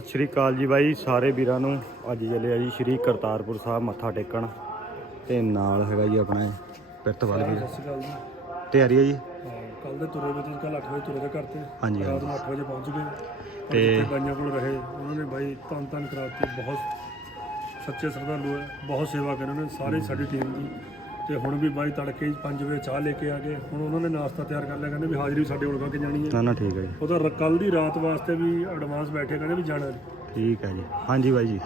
ਸਤਿ ਸ਼੍ਰੀ ਅਕਾਲ ਜੀ ਬਾਈ ਸਾਰੇ ਵੀਰਾਂ ਨੂੰ। ਅੱਜ ਚੱਲੇ ਆ ਜੀ ਸ਼੍ਰੀ ਕਰਤਾਰਪੁਰ ਸਾਹਿਬ ਮੱਥਾ ਟੇਕਣ। ਤੇ ਨਾਲ ਹੈਗਾ ਜੀ ਆਪਣਾ ਸ਼੍ਰੀ ਅਕਾਲ ਜੀ। ਤਿਆਰੀ ਹੈ ਜੀ? ਕੱਲ ਦੇ ਤੁਰੇ ਵਿੱਚ ਕੱਲ 8 ਵਜੇ ਤੁਰੇ ਦੇ ਘਰ ਤੇ। ਹਾਂਜੀ, ਰਾਤ ਨੂੰ 8 ਵਜੇ ਪਹੁੰਚ ਗਏ। ਤੇ- ਬਾਈਆਂ ਕੋਲ ਰਹੇ। ਉਹਨਾਂ ਨੇ ਬਾਈ ਤਨ ਤਨ ਕਰਾਤੀ। ਬਹੁਤ ਸੱਚੇ ਸਰਦਾਲੂ ਹੈ। ਬਹੁਤ ਸੇਵਾ ਕਰੀ ਉਹਨਾਂ। ਨੇ ਸਾਰੀ ਸਾਡੀ ਟੀਮ ਦੀ। ਤੇ ਹੁਣ ਵੀ ਬਾਈ ਤੜਕੇ 5 ਵਜੇ ਚਾਹ ਲੈ ਕੇ ਆ ਗਏ। ਹੁਣ ਉਹਨਾਂ ਨੇ ਨਾਸ਼ਤਾ ਤਿਆਰ ਕਰ ਲਿਆ ਕਹਿੰਦੇ ਵੀ ਹਾਜ਼ਰੀ ਸਾਡੇ ਕੋਲ ਕੇ ਜਾਣੀ ਹੈ। ਨਾ ਨਾ ਠੀਕ ਹੈ ਜੀ। ਉਹ ਤਾਂ ਕੱਲ ਦੀ ਰਾਤ ਵਾਸਤੇ ਵੀ ਐਡਵਾਂਸ ਬੈਠੇ ਕਹਿੰਦੇ ਵੀ ਜਾਣਾ ਠੀਕ ਹੈ ਜੀ। ਹਾਂਜੀ ਬਾਈ ਜੀ।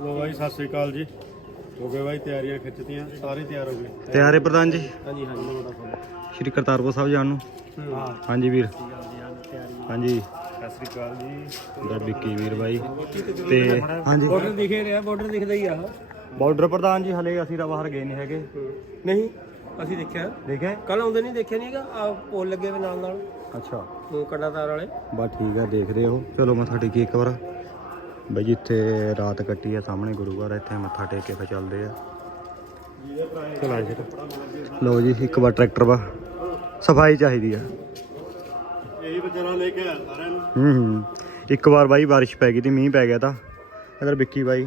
ਲੋ ਬਾਈ ਸਤਿ ਸ੍ਰੀ ਅਕਾਲ ਜੀ। ਹੋ ਗਏ ਬਾਈ ਤਿਆਰੀਆਂ ਖਿੱਚਤੀਆਂ ਸਾਰੇ ਤਿਆਰ ਹੋ ਗਏ। ਤਿਆਰ ਪ੍ਰਧਾਨ ਜੀ? ਹਾਂਜੀ ਹਾਂਜੀ ਸ਼੍ਰੀ ਕਰਤਾਰਪੁਰ ਸਾਹਿਬ ਜਾਣ ਨੂੰ? ਹਾਂ। ਹਾਂਜੀ ਵੀਰ। ਹਾਂਜੀ। ਸਤਿ ਸ੍ਰੀ ਅਕਾਲ ਜੀ। ਦਾ ਵਿੱਕੀ ਵੀਰ ਬਾਈ। ਤੇ ਹਾਂਜੀ। ਬਾਰਡਰ ਦਿਖੇ ਰਿਹਾ ਬਾਰਡਰ ਦਿਖਦਾ ਹੀ ਆ। ਬਾਰਡਰ ਪ੍ਰਧਾਨ ਜੀ ਹਲੇ ਅਸੀਂ ਤਾਂ ਬਾਹਰ ਗਏ ਨਹੀਂ ਹੈਗੇ। ਨਹੀਂ ਅਸੀਂ ਦੇਖਿਆ। ਦੇਖਿਆ? ਕੱਲ ਆਉਂਦੇ ਨਹੀਂ ਦੇਖਿਆ ਨਹੀਂਗਾ ਆ ਪੋਲ ਲੱਗੇ ਵੇ ਨਾਲ ਨਾਲ। ਅੱਛਾ। ਉਹ ਕੰਡਾਤਾਰ ਵਾਲੇ। ਬਸ ਠੀਕ ਆ ਦੇਖਦੇ ਹੋ। ਚਲੋ ਮੱਥਾ ਟੇਕੀ ਇੱਕ ਵਾਰ। ਬਈ ਜਿੱਥੇ ਰਾਤ ਕੱਟੀ ਆ ਸਾਹਮਣੇ ਗੁਰੂ ਘਰ ਆ, ਇੱਥੇ ਮੱਥਾ ਟੇਕ ਕੇ ਫਿਰ ਚੱਲਦੇ ਆ। ਚਲਾ ਜੀ ਲਓ ਜੀ ਇੱਕ ਵਾਰ ਟਰੈਕਟਰ ਵਾ। ਸਫ਼ਾਈ ਚਾਹੀਦੀ ਆ। ਇਹੀ ਵਿਚਾਰਾ ਲੈ ਕੇ ਆਇਆ ਸਾਰਿਆਂ ਨੂੰ। ਹੂੰ ਹੂੰ। ਇੱਕ ਵਾਰ ਬਾਈ ਬਾਰਿਸ਼ ਪੈ ਗਈ ਤੀ ਮੀਂਹ ਪੈ ਗਿਆ ਤਾਂ। ਇਧਰ ਵਿੱਕੀ ਬਾਈ।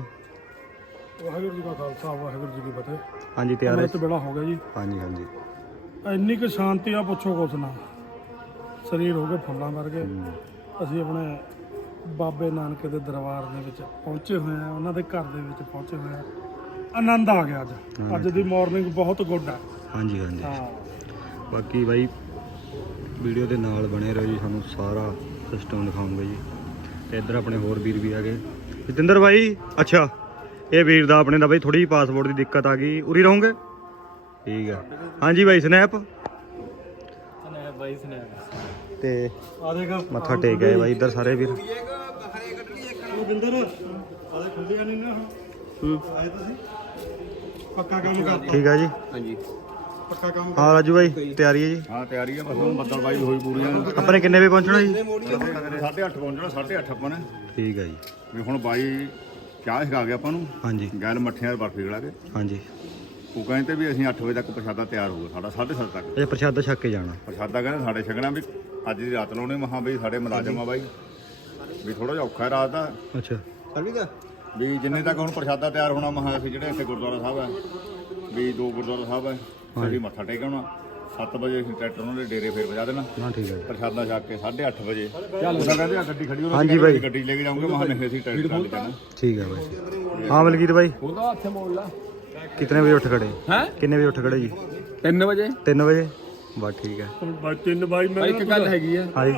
ਵਾਹਿਗੁਰੂ ਜੀ ਕਾ ਖਾਲਸਾ ਵਾਹਿਗੁਰੂ ਜੀ ਕੀ ਫਤਿਹ। ਹਾਂਜੀ ਤਿਆਰ ਹੈ। ਅੰਮ੍ਰਿਤ ਵੇਲਾ ਹੋ ਗਿਆ ਜੀ। ਹਾਂਜੀ ਹਾਂਜੀ। ਇੰਨੀ ਕੁ ਸ਼ਾਂਤੀ ਆ ਪੁੱਛੋ ਕੁਛ ਨਾ। ਸਰੀਰ ਹੋ ਗਏ ਫੁੱਲਾਂ ਵਰਗੇ। ਅਸੀਂ ਆਪਣੇ ਬਾਬੇ ਨਾਨਕ ਦੇ ਦਰਬਾਰ ਦੇ ਵਿੱਚ ਪਹੁੰਚੇ ਹੋਏ ਆ ਉਹਨਾਂ ਦੇ ਘਰ ਦੇ ਵਿੱਚ ਪਹੁੰਚੇ ਹੋਏ ਆ। ਆਨੰਦ ਆ ਗਿਆ ਅੱਜ। ਅੱਜ ਦੀ ਮਾਰਨਿੰਗ ਬਹੁਤ ਗੁੱਡ ਆ। ਹਾਂਜੀ ਹਾਂਜੀ। ਹਾਂ। ਬਾਕੀ ਬਾਈ ਵੀਡੀਓ ਦੇ ਨਾਲ ਬਣੇ ਰਹੋ ਜੀ ਸਾਨੂੰ ਸਾਰਾ ਸਿਸਟਮ ਦਿਖਾਉਂਗੇ ਜੀ। ਤੇ ਇੱਧਰ ਆਪਣੇ ਹੋਰ ਵੀਰ ਵੀ ਆ ਗਏ। ਜਤਿੰਦਰ ਬਾਈ ਅੱਛਾ। ਇਹ ਵੀਰ ਦਾ ਆਪਣੇ ਦਾ ਬਾਈ ਥੋੜੀ ਜਿਹੀ ਪਾਸਪੋਰਟ ਦੀ ਦਿੱਕਤ ਆ ਗਈ। ਉਰੀ ਰਹੋਗੇ? ਠੀਕ ਆ। ਹਾਂਜੀ ਬਾਈ ਸਨੈਪ ਬਾਈ ਸੁਣਿਆ ਤੇ ਆ ਦੇਖ ਮੱਥਾ ਟੇਕ ਗਏ ਬਾਈ ਇੱਧਰ ਸਾਰੇ ਵੀਰ। ਉਹ ਬਿੰਦਰ ਆਲੇ ਖੁੱਲਿਆ ਨਹੀਂ ਨਾ ਹੂੰ। ਆਏ ਤੁਸੀਂ ਪੱਕਾ ਕੰਮ ਕਰਤਾ। ਠੀਕ ਆ ਜੀ। ਹਾਂਜੀ। ਪੱਕਾ ਕੰਮ ਹਾਂ ਰਾਜੂ ਬਾਈ ਤਿਆਰੀ ਹੈ ਜੀ? ਹਾਂ ਤਿਆਰੀ ਹੈ ਬਸ ਹੁਣ ਬੱਦਲਬਾਈ ਹੋਈ ਪੂਰੀ ਆਪਣੇ ਕਿੰਨੇ ਵਜੇ ਪਹੁੰਚਣਾ ਜੀ? 8:30 ਪਹੁੰਚਣਾ 8:30 ਆਪਾਂ ਨੇ। ਠੀਕ ਆ ਜੀ। ਵੀ ਹੁਣ ਬਾਈ ਚਾਹ ਛਕਾ ਗਿਆ ਆਪਾਂ ਨੂੰ। ਹਾਂਜੀ। ਗੈਲ ਮੱਠੀਆਂ ਦਾ ਬਰਫੀ ਖਿਲਾ ਕੇ। ਹਾਂਜੀ। ਉਹ ਕਹਿੰਦੇ ਤੇ ਵੀ ਅਸੀਂ 8 ਵਜੇ ਤੱਕ ਪ੍ਰਸ਼ਾਦਾ ਤਿਆਰ ਹੋਊਗਾ ਸਾਡਾ 7:30 ਤੱਕ। ਇਹ ਪ੍ਰਸ਼ਾਦਾ ਛੱਕ ਕੇ ਜਾਣਾ। ਪ੍ਰਸ਼ਾਦਾ ਕਹਿੰਦੇ ਸਾਡੇ ਛਕਣਾ ਵੀ ਅੱਜ ਦੀ ਰਾਤ ਲਾਉਣੇ ਮਹਾ ਬਈ ਸਾਡੇ ਮੁਲਾਜ਼ਮ ਆ ਬਾਈ। ਵੀ ਥੋੜਾ ਜਿਹਾ ਔਖਾ ਰਾਤ ਦਾ। ਅੱਛਾ। ਵੀ ਜਿੰਨੇ ਤੱਕ ਹੁਣ ਪ੍ਰਸ਼ਾਦਾ ਤਿਆਰ ਹੋਣਾ ਮਹਾ ਅਸੀਂ ਜਿਹੜੇ ਇੱਥੇ ਗੁਰਦੁਆਰਾ ਸਾਹਿਬ ਹੈ ਵੀ ਦੋ ਗੁਰਦੁਆਰਾ ਸਾਹਿਬ ਹੈ ਅਸੀਂ ਮੱਥਾ ਟੇਕ ਆਉਣਾ। 7 ਵਜੇ ਅਸੀਂ ਟਰੈਕਟਰ ਉਹਨਾਂ ਦੇ ਡੇਰੇ ਫੇਰ ਵਜਾ ਦੇਣਾ। ਨਾ ਠੀਕ ਹੈ। ਪ੍ਰਸ਼ਾਦਾ ਛਕ ਕੇ 8:30 ਵਜੇ। ਉਹਦਾ ਕਹਿੰਦੇ ਆ ਗੱਡੀ ਖੜੀ ਉਹਨਾਂ ਹਾਂਜੀ ਬਾਈ। ਗੱਡੀ ਲੈ ਕੇ ਜਾਉਂਗੇ ਮਹਾਂ ਨਹੀਂ ਅਸੀਂ ਟਰੈਕਟਰ ਚੱਲ ਜਾਣਾ। ਠੀਕ ਹੈ ਬਾਈ ਹਾਂ ਬਲਗੀਰ ਬਾਈ ਉਹਦਾ ਹੱਥੇ ਮੋੜ ਲਾ। ਕਿਤਨੇ ਵਜੇ ਉੱਠ ਖੜੇ? ਹੈ? ਕਿੰਨੇ ਵਜੇ ਉੱਠ ਖੜੇ ਜੀ? 3 ਵਜੇ। 3 ਵਜੇ? ਬਸ ਠੀਕ ਹੈ। ਬਾਈ ਤਿੰਨ ਬਾਈ ਮੈਂ ਇੱਕ ਗੱਲ ਹੈਗੀ ਆ। ਹਾਂਜੀ।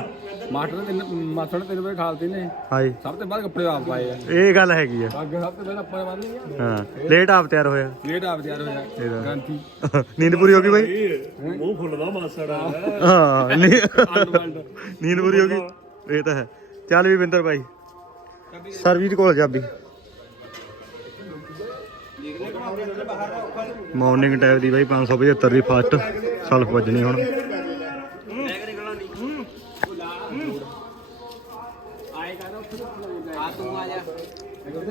ਮਾਸਟਰ ਨੇ ਤਿੰਨ ਮਾਸਟਰ ਨੇ ਤਿੰਨ ਵਜੇ ਖਾਲਤੀ ਨੇ। ਹਾਂਜੀ। ਸਭ ਤੋਂ ਬਾਅਦ ਕੱਪੜੇ ਆਪ ਪਾਏ ਆ। ਇਹ ਗੱਲ ਹੈਗੀ ਆ। ਅੱਗੇ ਸਭ ਤੋਂ ਪਹਿਲਾਂ ਆਪਾਂ ਨੇ ਬੰਨ੍ਹਨੀ ਆ। ਹਾਂ ਲੇਟ ਆਪ ਤਿਆਰ ਹੋਇਆ। ਲੇਟ ਆਪ ਤਿਆਰ ਹੋਇਆ। ਗ੍ਰੰਥੀ। ਨੀਂਦ ਪੂਰੀ ਹੋ ਗਈ ਬਾਈ? ਮੂੰਹ ਫੁੱਲਦਾ ਮਾਸੜਾ ਹਾਂ ਨੀਂਦ ਪੂਰੀ ਹੋ ਗਈ? ਇਹ ਤਾਂ ਹੈ। ਚੱਲ ਵੀ ਬਿੰਦਰ ਬਾਈ। ਸਰਵੀਸ ਕੋਲ ਜਾਬੀ ਮਾਰਨਿੰਗ ਟਾਈਮ ਦੀ ਬਾਈ 575 ਦੀ ਫਾਸਟ। ਸਲਫ ਵੱਜਣੀ ਹੁਣ।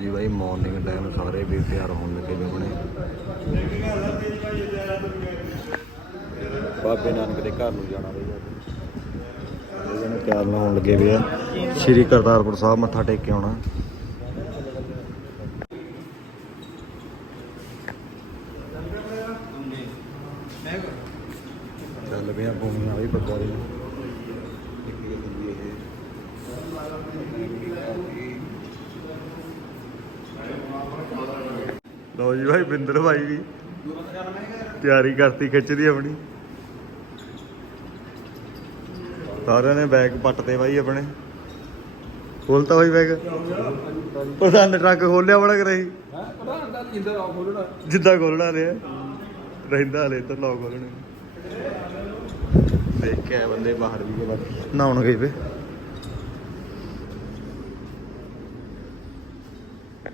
ਜੀ ਬਾਈ ਮਾਰਨਿੰਗ ਟਾਈਮ ਸਾਰੇ ਵੀ ਤਿਆਰ ਹੋਣ ਲੱਗੇ ਨੇ ਹੁਣੇ। ਬਾਬੇ ਨਾਨਕ ਦੇ ਘਰ ਨੂੰ ਜਾਣਾ ਬਈ ਇਹਨਾਂ ਤਿਆਰ ਹੋਣ ਲੱਗੇ ਵੀ ਆ। ਸ਼੍ਰੀ ਕਰਤਾਰਪੁਰ ਸਾਹਿਬ ਮੱਥਾ ਟੇਕ ਕੇ ਆਉਣਾ ਚੱਲ ਪਿਆ ਪੂਣੀਆਂ ਵੀ ਬੱਗਾਰੇ ਲਓ ਜੀ ਭਾਈ ਬਿੰਦਰ ਭਾਈ ਵੀ। ਤਿਆਰੀ ਕਰਤੀ, ਖਿੱਚਦੀ ਆਪਣੀ। ਸਾਰਿਆਂ ਨੇ ਬੈਗ ਪੱਟਦੇ ਬਾਈ ਆਪਣੇ। ਖੋਲਤਾ ਹੋਈ ਬੈਗ ਪ੍ਰਧਾਨ ਨੇ ਟਰੱਕ ਖੋਲਿਆ ਬੜਾ ਕਰਾਈ ਹੈ ਪਤਾ ਹੁੰਦਾ ਜਿੰਦਰ ਆਫ ਹੋਣਾ ਜਿੱਦਾਂ ਖੋਲਣਾ ਲਿਆ ਰਹਿੰਦਾ ਹਲੇ ਇੱਧਰ ਲੋਕ ਖੋਲਣੇ ਦੇਖ ਕੇ ਆਏ ਬੰਦੇ ਬਾਹਰ ਵੀ ਗਏ ਨਹਾਉਣ ਗਏ ਵੇ।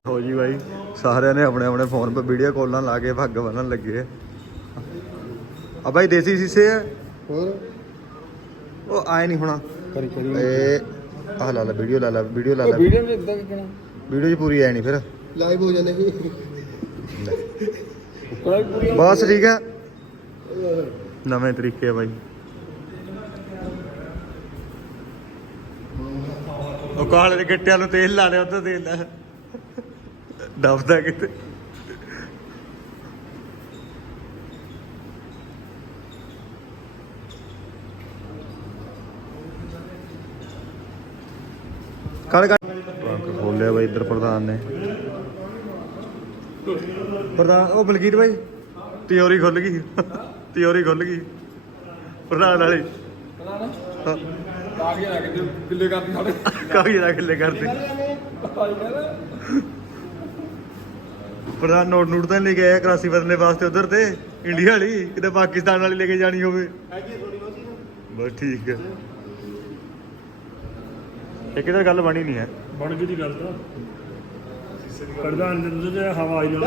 ਹੋ ਜੀ ਬਾਈ ਸਾਰਿਆਂ ਨੇ ਆਪਣੇ ਆਪਣੇ ਫੋਨ 'ਤੇ ਵੀਡੀਓ ਕਾਲਾਂ ਲਾ ਕੇ ਭੱਗ ਬੰਨਣ ਲੱਗੇ ਆ। ਆ ਬਾਈ ਦੇਸੀ ਸੀਸੇ ਆ? ਹੋਰ? ਉਹ ਆਏ ਨਹੀਂ ਹੋਣਾ। ਕਰੀ ਕਰੀ। ਏ ਆਹ ਲਾ ਲਾ ਵੀਡੀਓ ਲਾ ਲਾ ਵੀਡੀਓ ਲਾ ਲਾ। ਵੀਡੀਓ ਵਿੱਚ ਇਦਾਂ ਕਿਹਨਾਂ ਵੀਡੀਓ 'ਚ ਪੂਰੀ ਆਏ ਨਹੀਂ ਫਿਰ। ਲਾਈਵ ਹੋ ਜਾਂਦੇ ਬਸ ਠੀਕ ਹੈ ਨਵੇਂ ਤਰੀਕੇ ਆ ਬਾਈ। ਉਹ ਕਾਲੇ ਦੇ ਗੱਟਿਆਂ ਨੂੰ ਤੇਲ ਲਾ ਲਿਆ ਉੱਧਰ ਤੇਲ ਲਾ। ਦਬਦਾ ਕਿਤੇ। ਕਾਲੇ ਕਾਲੇ ਖੋਲਿਆ ਬਾਈ ਇੱਧਰ ਪ੍ਰਧਾਨ ਨੇ। ਪ੍ਰਧਾਨ ਉਹ ਬਲਕੀਤ ਬਾਈ। ਤਿਉਰੀ ਖੁੱਲ ਗਈ। ਤਿਉਰੀ ਖੁੱਲ ਗਈ। ਪ੍ਰਧਾਨ ਵਾਲੀ। ਹਾਂ, ਕਾਗਜ਼ ਕੇ ਕਿੱਲੇ ਕਰਦੀ ਸਾਡੇ। ਕਾਗਜ਼ ਦਾ ਕਿੱਲੇ ਕਰਦੇ ਪ੍ਰਧਾਨ ਨੋਟ ਨੂਟ ਤਾਂ ਨੀ ਲੈ ਕੇ ਆਇਆ ਕਰਾਸੀ ਬਦਲਣੇ ਵਾਸਤੇ ਉਧਰ ਤੇ ਇੰਡੀਆ ਵਾਲੀ ਕਿਤੇ ਪਾਕਿਸਤਾਨ ਵਾਲੀ ਲੈ ਕੇ ਜਾਣੀ ਹੋਵੇ। ਬਸ ਠੀਕ ਹੈ ਇਹ ਕਿਧਰ ਗੱਲ ਬਣੀ ਨਹੀਂ ਹੈ। ਬਣ ਗਈ ਦੀ ਗੱਲ ਤਾਂ। ਪ੍ਰਧਾਨ ਜਿੰਦ ਤੇ ਹਵਾ ਆਈ ਜਾਣਾ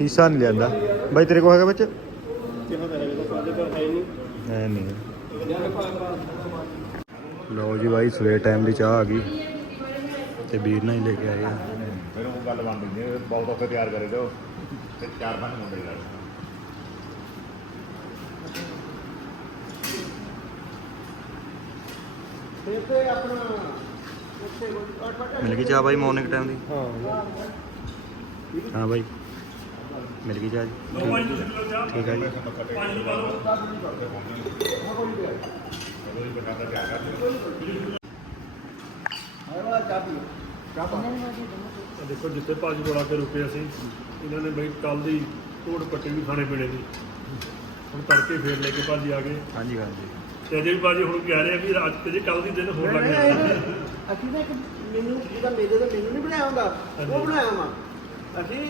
ਹਿੱਸਾ ਨਹੀਂ? ਲੈਂਦਾ ਬਾਈ ਤੇਰੇ ਕੋਲ ਹੈਗਾ ਵਿੱਚ? ਐ ਨਹੀਂ। ਲਓ ਜੀ ਬਾਈ ਸਵੇਰ ਟਾਈਮ ਦੀ ਚਾਹ ਆ ਗਈ। ਤੇ ਵੀਰ ਨਾਲ ਹੀ ਲੈ ਕੇ ਆਏ ਆ। ਗੱਲ ਬਣ ਗਈ ਜੇ ਬਹੁਤ ਔਖੇ ਤਿਆਰ ਕਰੇ ਦਿਓ ਤੇ ਚਾਰ ਪੰਜ ਮੁੰਡੇ ਲੜ ਮਿਲ ਗਈ ਚਾਹ ਬਾਈ ਮਾਰਨਿੰਗ ਟਾਈਮ ਦੀ? ਹਾਂ। ਹਾਂ ਬਾਈ। ਮਿਲ ਗਈ ਚਾਹ ਜੀ। ਠੀਕ ਹੈ ਜੀ। ਦੇਖੋ ਜਿੱਥੇ ਭਾਜੀ ਕੋਲ ਆ ਕੇ ਰੁਕੇ ਅਸੀਂ ਇਹਨਾਂ ਨੇ ਬਈ ਕੱਲ ਦੀ ਢੋੜ ਪੱਟੀ ਵੀ ਖਾਣੇ ਪੀਣੇ ਦੀ ਹੁਣ ਤੜਕੇ ਫੇਰ ਲੈ ਕੇ ਭਾਜੀ ਆ ਗਏ। ਹਾਂਜੀ ਹਾਂਜੀ। ਤੇ ਅਜੇ ਵੀ ਭਾਜੀ ਹੁਣ ਕਹਿ ਰਹੇ ਆ ਵੀ ਅੱਜ ਤੇ ਜੇ ਕੱਲ ਦੀ ਦਿਨ ਹੋਰ ਲੱਗ ਜਾਣਾ ਅਸੀਂ ਨਾ ਇੱਕ ਮੈਨੂੰ ਜਿਹਦਾ ਮੇਰੇ ਦਾ ਮੈਨੂੰ ਨਹੀਂ ਬਣਾਇਆ ਹੁੰਦਾ ਉਹ ਬਣਾਇਆ ਵਾ। ਅਸੀਂ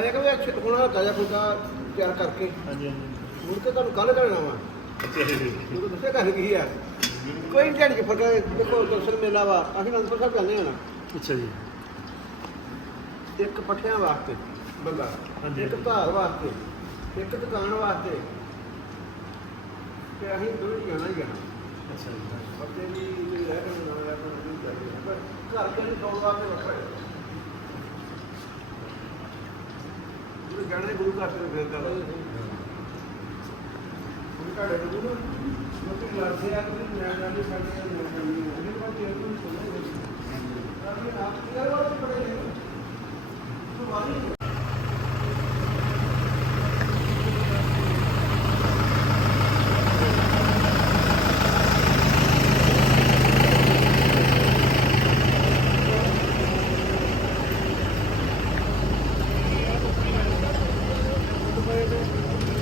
ਅਰੇ ਕਿ ਹੁਣ ਤਾਜ਼ਾ ਫੁਲਕਾ ਤਿਆਰ ਕਰਕੇ ਹਾਂਜੀ ਹਾਂਜੀ। ਮੁੜ ਕੇ ਤੁਹਾਨੂੰ ਕੱਲ ਕਰਨਾ ਵਾ। ਉਹ ਦੱਸਿਆ ਗੱਲ ਕੀ ਆ। ਕੋਈ ਢਿੱਡ ਚ ਫਟਾ ਦੇਖੋ ਦਰਸ਼ਨ ਮੇਲਾ ਵਾ। ਅਸੀਂ ਅਨੰਦਪੁਰ ਸਾਹਿਬ ਜਾਂਦੇ ਹਾਂ ਨਾ। ਅੱਛਾ ਜੀ। ਇੱਕ ਪੱਠਿਆਂ ਵਾਸਤੇ। ਬੰਦਾ। ਹਾਂਜੀ। ਇੱਕ ਧਾਰ ਵਾਸਤੇ ਇੱਕ ਦੁਕਾਨ ਵਾਸਤੇ। ਤੇ ਅਸੀਂ ਦੋਵੇਂ ਜਾਣਾ ਹੀ ਜਾਣਾ। ਅੱਛਾ ਜੀ। ਬੱਚੇ ਵੀ ਰਹਿ ਕੇ ਨਾ ਰਹਿ ਕੇ ਨਹੀਂ ਜਾਂਦੇ ਪਰ ਘਰ ਦੇ ਨੂੰ ਸੌਣ ਵਾਸਤੇ ਵੱਖਰਾ ਹੈ। ਉਹ ਜਾਣੇ ਗੁਰੂ ਘਰ ਤੇ ਫੇਰ ਕਰ ਘਰ ਦੇ ਗੁਰੂ ਨੂੰ। ਤੁਸੀਂ ਲੜਦੇ ਆ ਤੁਸੀਂ ਮੈਂ ਜਾਂਦੇ ਸਾਡੇ ਨਾਲ ਨਾ ਜਾਂਦੇ ਉਹਦੇ ਬਾਅਦ ਤੇ ਕੋਈ ਸੁਣੋ ਕੀ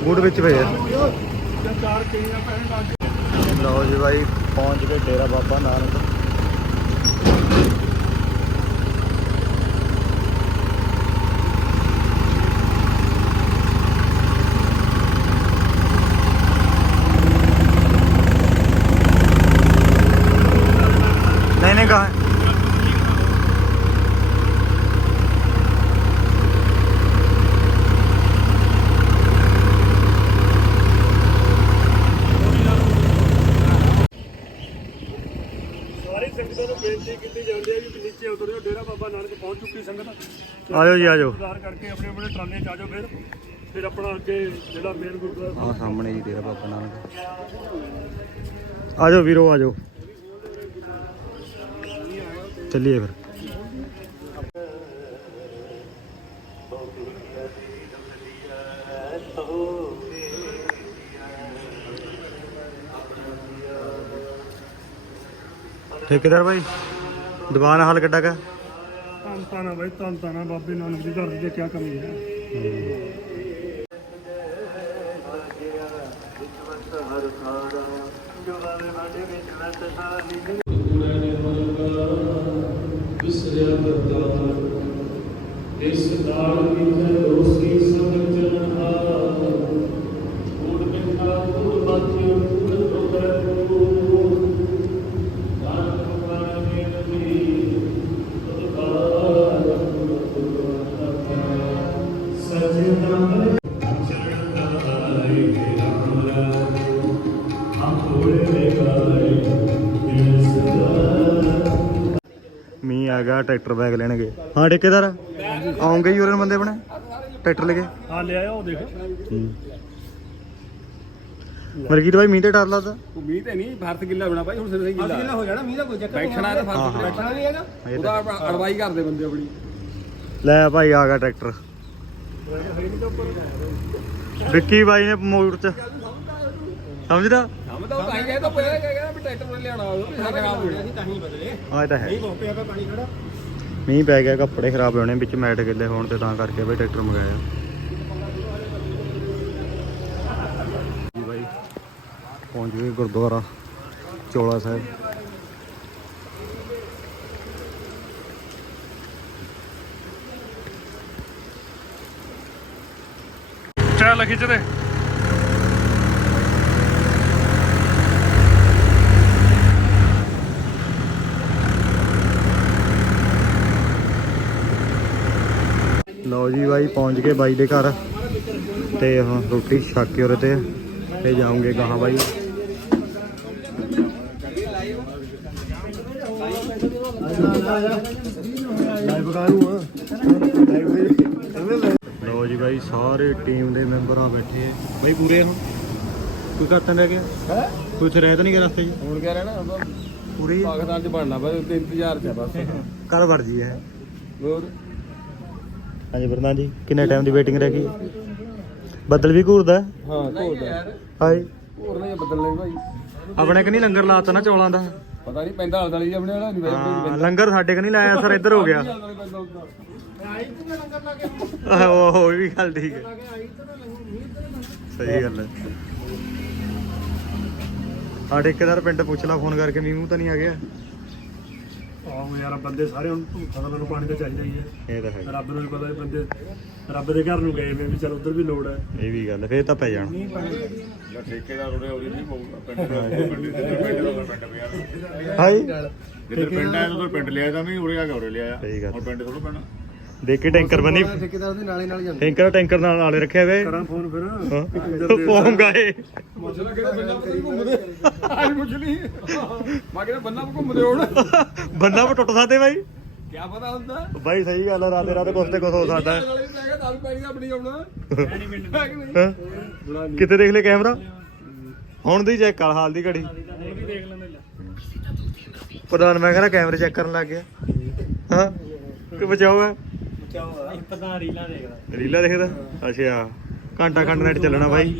ਬੂਟ ਵਿੱਚ ਪਏ ਆ। ਲਓ ਜੀ ਬਾਈ ਪਹੁੰਚ ਗਏ ਡੇਰਾ ਬਾਬਾ ਨਾਨਕ। ਸੰਗਤ ਆ ਜਾਓ ਜੀ ਆ ਜਾਓ ਇੰਤਜ਼ਾਰ ਕਰਕੇ ਆਪਣੇ ਆਪਣੇ ਟਰਾਲੇ 'ਚ ਆ ਜਾਓ ਫਿਰ। ਫਿਰ ਆਪਣਾ ਅੱਗੇ ਜਿਹੜਾ ਮੇਨ ਗੁਰਦੁਆਰਾ ਆ ਸਾਹਮਣੇ ਜੀ ਡੇਰਾ ਬਾਬਾ ਨਾਨਕ। ਆ ਜਾਓ ਵੀਰੋ ਆ ਜਾਓ ਚੱਲੀਏ ਫਿਰ। ਠੇਕੇਦਾਰ ਭਾਈ ਦੀਵਾਨ ਹਾਲ ਕੱਢਾ ਕਾ ਧੰਨ ਧੰਨ ਆ ਧੰਨ ਧੰਨ ਬਾਬੇ ਨਾਨਕ ਦੀ ਧਰਤੀ ਤੇ ਕੀ ਕਮੀ ਹੈ। ਵਿਸਰਿਆ ਕਰਤਾ ਇਸ ਦਾਲ ਵਿੱਚ ਦੋਸੀ ਗਿਆ ਟਰੈਕਟਰ ਬੈਗ ਲੈਣਗੇ। ਹਾਂ ਠੇਕੇਦਾਰ? ਆਉਂਗੇ ਉਹਨਾਂ ਬੰਦੇ ਆਪਣੇ? ਟਰੈਕਟਰ ਲੈ ਕੇ? ਹਾਂ ਲਿਆਇਆ ਉਹ ਦੇਖ। ਮਰਗੀਤ ਭਾਈ ਮੀਂਹ ਤੇ ਡਰ ਲੱਗਦਾ? ਉਮੀਦ ਹੈ ਨਹੀਂ ਭਾਰਤ ਗਿੱਲਾ ਬਣਾ ਭਾਈ ਹੁਣ ਸਿਰ ਗਿੱਲਾ। ਕਿੰਨਾ ਹੋ ਜਾਣਾ ਮੀਂਹ ਦਾ ਕੋਈ ਚੱਕਰ ਬੈਠਣਾ ਤਾਂ ਹਾਂ, ਫ਼ਰਕ ਹਾਂ। ਬੈਠਣਾ ਨਹੀਂ ਹੈਗਾ। ਉਹਦਾ ਆਪਣਾ ਅੜਵਾਈ ਕਰਦੇ ਬੰਦੇ ਆਪਣੀ। ਲੈ ਭਾਈ ਆ ਗਿਆ ਟਰੈਕਟਰ। ਵਿੱਕੀ ਬਾਈ ਨੇ ਮੋੜ ਚ। ਸਮਝਦਾ? ਤਾਂ ਉਹ ਤਾਂ ਹੀ ਗਏ ਤਾਂ ਪਹਿਲਾਂ ਕਹਿਆ ਵੀ ਟਰੈਕਟਰ ਨੇ ਲਿਆਣਾ ਉਹ ਵੀ ਸਾਡੇ ਖਰਾਬ ਹੋ ਅਸੀਂ ਤਾਂ ਹੀ ਬਦਲੇ ਆ ਇਹ ਤਾਂ ਹੈ। ਨਹੀਂ ਬਹੁਤ ਪਿਆ ਪਿਆ ਪਾਣੀ ਖੜਾ। ਮੀਂਹ ਪੈ ਗਿਆ ਕੱਪੜੇ ਖਰਾਬ ਹੋਣੇ ਵਿੱਚ ਮੈਟ ਗਿੱਲੇ ਹੋਣ ਤੇ ਤਾਂ ਕਰਕੇ ਬਈ ਟਰੈਕਟਰ ਮੰਗਾਇਆ। ਜੀ ਬਾਈ ਪਹੁੰਚ ਗਏ ਗੁਰਦੁਆਰਾ ਚੋਲਾ ਸਾਹਿਬ। ਚੱਲ ਖਿੱਚ ਦੇ ਲਓ ਜੀ ਬਾਈ ਪਹੁੰਚ ਗਏ ਬਾਈ ਦੇ ਘਰ। ਤੇ ਰੋਟੀ ਛੱਕ ਕੇ ਉਰੇ ਤੇ ਤੇ ਜਾਉਂਗੇ ਗਾਹਾਂ ਬਾਈ। ਲਓ ਜੀ ਬਾਈ ਸਾਰੇ ਟੀਮ ਦੇ ਮੈਂਬਰ ਆ ਬੈਠੇ ਆ। ਬਾਈ ਪੂਰੇ ਹੁਣ? ਕੋਈ ਘੱਟ ਰਹਿ ਗਿਆ? ਹੈ? ਕੋਈ ਉੱਥੇ ਰਹਿ ਤਾਂ ਨਹੀਂ ਗਿਆ ਰਸਤੇ 'ਚ? ਹੁਣ ਕਿਆ ਰਹਿਣਾ? ਪੂਰੀ? ਪਾਕਿਸਤਾਨ ਚ ਬਣਨਾ ਬਸ ਇੰਤਜ਼ਾਰ ਚ ਆ ਬਸ। ਕੱਲ ਵੜ ਜੀ ਹੈ ਹੋਰ? ਹਾਂਜੀ ਪ੍ਰਧਾਨ ਜੀ ਕਿੰਨੇ ਟਾਈਮ ਦੀ ਵੇਟਿੰਗ ਰਹਿ ਗਈ? ਬੱਦਲ ਵੀ ਘੂਰਦਾ ਹਾਂ? ਘੋੜਾ ਹਾਏ ਹੋਰ ਨਹੀਂ ਬਦਲਣੇ ਭਾਈ। ਆਪਣੇ ਕਿ ਨਹੀਂ ਲੰਗਰ ਲਾਤਾ ਨਾ ਚੌਲਾਂ ਦਾ? ਪਤਾ ਨਹੀਂ ਪੈਂਦਾ ਹਲਦਾ ਲਈ ਆਪਣੇ ਵਾਲਾ ਨਹੀਂ ਹਾਂ ਲੰਗਰ ਸਾਡੇ ਕਿ ਨਹੀਂ ਲਾਇਆ ਸਰ ਇੱਧਰ ਹੋ ਗਿਆ। ਆਹ, ਉਹ ਉਹ ਵੀ ਗੱਲ ਠੀਕ ਹੈ। ਸਹੀ ਗੱਲ ਹੈ। ਆ ਠੇਕੇਦਾਰ ਪਿੰਡ ਪੁੱਛ ਲਾ ਫੋਨ ਕਰਕੇ ਮੀਂਹ ਮੂੰਹ ਤਾਂ ਨਹੀਂ ਆ ਗਿਆ। ਆਹੋ ਯਾਰ ਬੰਦੇ ਸਾਰੇ ਹੁਣ ਫਸਲਾਂ ਨੂੰ ਪਾਣੀ ਤਾਂ ਚਾਹੀਦਾ ਹੀ ਹੈ। ਇਹ ਤਾਂ ਹੈ। ਰੱਬ ਨੂੰ ਵੀ ਪਤਾ ਵੀ ਬੰਦੇ ਰੱਬ ਦੇ ਘਰ ਨੂੰ ਗਏ ਨੇ ਵੀ ਚਲ ਉਧਰ ਵੀ ਲੋੜ ਹੈ। ਇਹ ਵੀ ਗੱਲ ਫੇਰ ਤਾਂ ਪੈ ਜਾਣਾ। ਜਾਂ ਠੇਕੇਦਾਰ ਉਰੇ ਉਹਦੀ ਨਹੀਂ ਪਊਗਾ ਪਿੰਡ ਦਾ ਪਿੰਡ ਦਾ ਪਿੰਡ ਪਿਆ ਹਾਈ ਜਿੱਧਰ ਪਿੰਡ ਆਇਆ ਉਧਰ ਪਿੰਡ ਲਿਆ ਤਾਂ ਵੀ ਉਰੇ ਆ ਕੇ ਉਰੇ ਲਿਆ ਸਹੀ ਗੱਲ। ਹੁਣ ਪਿੰਡ ਥੋੜਾ ਪੈਣਾ। ਦੇਖ ਕੇ ਟੈਂਕਰ ਬਣੀ ਠੇਕੇਦਾਰ ਦੇ ਨਾਲੇ ਨਾਲ ਜਾਂਦੇ। ਟੈਂਕਰ ਟੈਂਕਰ ਨਾਲ ਨਾਲੇ ਰੱਖਿਆ ਵੇ। ਕਰਾਂ ਫੋਨ ਫਿਰ। ਪਹੁੰਚ ਗਏ। ਮਸਲਾ ਕਿਹੜਾ ਬੰਨਾ ਪਤਾ ਨੀ ਘੁੰਮਦੇ। ਆਈ ਮੁਝ ਨਹੀਂ ਮੈਂ ਕਿਹਾ ਬੰਨਾ ਘੁੰਮਦੇ ਹੋਣ। ਬੰਦਾ ਵੀ ਟੁੱਟ ਸਕਦੇ ਬਾਈ। ਕੀ ਪਤਾ ਹੁੰਦਾ। ਬਾਈ ਸਹੀ ਗੱਲ ਆ ਰਾਤੇ ਰਾਤੇ ਕੁਛ ਤੇ ਕੁਛ ਹੋ ਸਕਦਾ? ਕਿਤੇ ਦੇਖ ਲੈ ਕੈਮਰਾ? ਹੁਣ ਦੀ ਚੈੱਕ ਕਰ ਹਾਲ ਦੀ ਘੜੀ। ਪ੍ਰਧਾਨ ਮੈਂ ਕਹਿੰਦਾ ਕੈਮਰੇ ਚੈੱਕ ਕਰਨ ਲੱਗ ਗਿਆ। ਹਾਂ। ਕਿ ਬਚਾਓ ਹੈ ਪਤਾ ਰੀਲਾਂ ਦੇਖਦਾ। ਰੀਲਾ ਦੇਖਦਾ? ਅੱਛਾ। ਘੰਟਾ ਘੰਟਾ ਨੈਟ ਚੱਲਣਾ ਬਾਈ।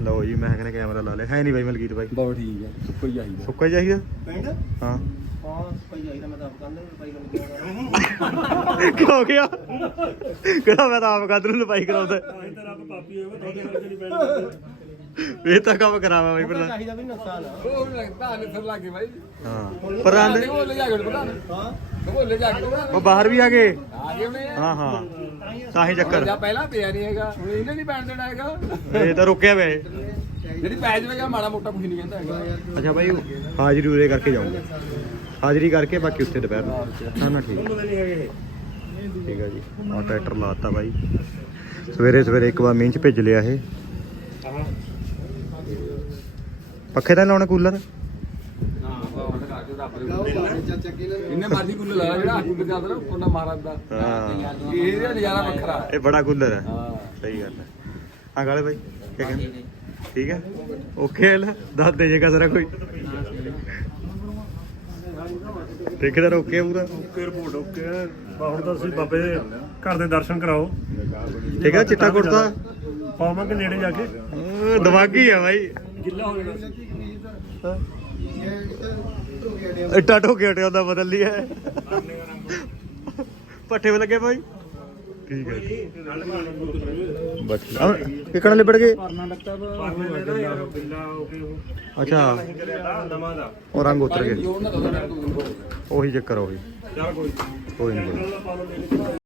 ਲਓ ਜੀ ਮੈਂ ਕਹਿੰਦਾ ਕੈਮਰਾ ਲਾ ਲਿਆ। ਹੈ ਨਹੀਂ ਬਾਈ ਮਲਕੀਤ ਬਾਈ। ਬਹੁਤ ਠੀਕ ਹੈ ਸੁੱਕਾ ਹੀ ਆਈਦਾ ਸੁੱਕਾ ਹੀ ਚਾਹੀਦਾ? ਪਿੰਡ? ਹਾਂ। ਹਾਂ ਭਾਈ ਆਈਦਾ ਮੈਂ ਤਾਂ ਆਪ ਕੰਨ ਨੂੰ ਪਾਈ ਕਰ ਕਿਉਂ ਗਿਆ? ਕਿਹੜਾ ਮੈਂ ਤਾਂ ਆਪ ਕਦਰ ਨੂੰ ਲਪਾਈ ਕਰਾਉਂਦਾ? ਤਾਂ ਰੱਬ ਪਾਪੀ ਹੋਵੇ ਤੁਹਾਡੇ ਵਰਗੇ ਨਹੀਂ ਪੈਣ ਇਹ ਤਾਂ ਕੰਮ ਕਰਾਵਾ ਬਾਈ ਪ੍ਰਧਾਨ ਚਾਹੀਦਾ ਵੀ ਨੁਕਸਾਨ ਆ। ਉਹ ਲੱਗਦਾ ਨੇ ਸਰ ਲੱਗੇ ਭਾਈ ਹਾਂ। ਪ੍ਰਧਾਨ ਦੇ ਉਹ ਲੈ ਜਾ ਕੇ ਪਤਾ ਹਾਂ। ਉਹ ਲੈ ਜਾ ਕੇ। ਉਹ ਬਾਹਰ ਵੀ ਆ ਗਏ। ਹਾਂ ਹਾਂ। ਤਾਂ ਹੀ ਚੱਕਰ। ਜਾਂ ਪਹਿਲਾਂ ਪਿਆ ਨਹੀਂ ਹੈਗਾ। ਹੁਣ ਇਹਨੇ ਨਹੀਂ ਪੈਣ ਦੇਣਾ ਹੈਗਾ। ਇਹ ਤਾਂ ਰੁਕਿਆ ਵੇ ਜਿਹੜੀ ਪੈ ਜਾਵੇਗਾ ਮਾੜਾ ਮੋਟਾ ਕੁਝ ਨਹੀਂ ਕਹਿੰਦਾ ਹੈਗਾ। ਅੱਛਾ ਬਾਈ ਹਾਜ਼ਰੀ ਉਰੇ ਕਰਕੇ ਜਾਊਂਗਾ। ਹਾਜ਼ਰੀ ਕਰਕੇ ਬਾਕੀ ਉੱਥੇ ਦੁਪਹਿਰ ਨੂੰ। ਨਾ ਨਾ ਠੀਕ। ਠੀਕ ਆ ਜੀ। ਆ ਟਰੈਕਟਰ ਲਾਤਾ ਬਾਈ। ਸਵੇਰੇ ਸਵੇਰੇ ਇੱਕ ਵਾਰ ਮੀਂਹ ਚ ਭੇਜ ਲਿਆ ਇਹ। ਪੱਖੇ ਤਾਂ ਲਾਉਣਾ ਕੂਲਰ? ਚਾਚਾ ਕੀ ਨਾ ਇੰਨੇ ਮਰਜ਼ੀ ਕੁੱਲ ਲਾ ਜਿਹੜਾ ਹੱਥ ਤੇ ਚੱਲਦਾ ਨਾ ਉਹਨਾਂ ਮਾਰਨ ਦਾ। ਹਾਂ। ਇਹਦਾ ਨਜ਼ਾਰਾ ਵੱਖਰਾ ਇਹ ਬੜਾ ਕੂਲਰ ਹੈ। ਹਾਂ। ਸਹੀ ਗੱਲ ਹੈ। ਹਾਂ ਗਾਲੇ ਬਾਈ ਕੀ ਕਹਿੰਦੇ? ਠੀਕ ਹੈ। ਓਕੇ ਲੈ ਦੱਸ ਦੇ ਜੇ ਕਸਰਾ ਕੋਈ। ਠੇਕੇਦਾਰ ਓਕੇ ਪੂਰਾ। Okay report okay. ਬਾ ਹੁਣ ਤਾਂ ਬਾਬੇ ਦੇ ਘਰ ਦੇ ਦਰਸ਼ਨ ਕਰਾਓ। ਠੀਕ ਹੈ ਚਿੱਟਾ ਕੁੜਤਾ। ਪਾਵਾਂਗੇ ਨੇੜੇ ਜਾ ਕੇ। ਦਿਮਾਗੀ ਆ ਬਾਈ। ਗਿੱਲਾ ਹੋ ਜਾਣਾ। ਇੱਟਾ ਢੋਕੇ ਹਟਿਆ ਉਹਦਾ ਬਦਲ ਲਿਆ ਹੈ। ਪੱਠੇ ਵੀ ਲੱਗੇ ਭਾਈ। ਠੀਕ ਹੈ। ਬਸ ਕਿਕਣ ਲਿਬੜ ਗਏ? ਅੱਛਾ। ਉਹ ਰੰਗ ਉਤਰ ਗਏ। ਉਹੀ ਚੱਕਰ ਉਹੀ। ਚੱਲ ਕੋਈ ਕੋਈ ਨਹੀਂ।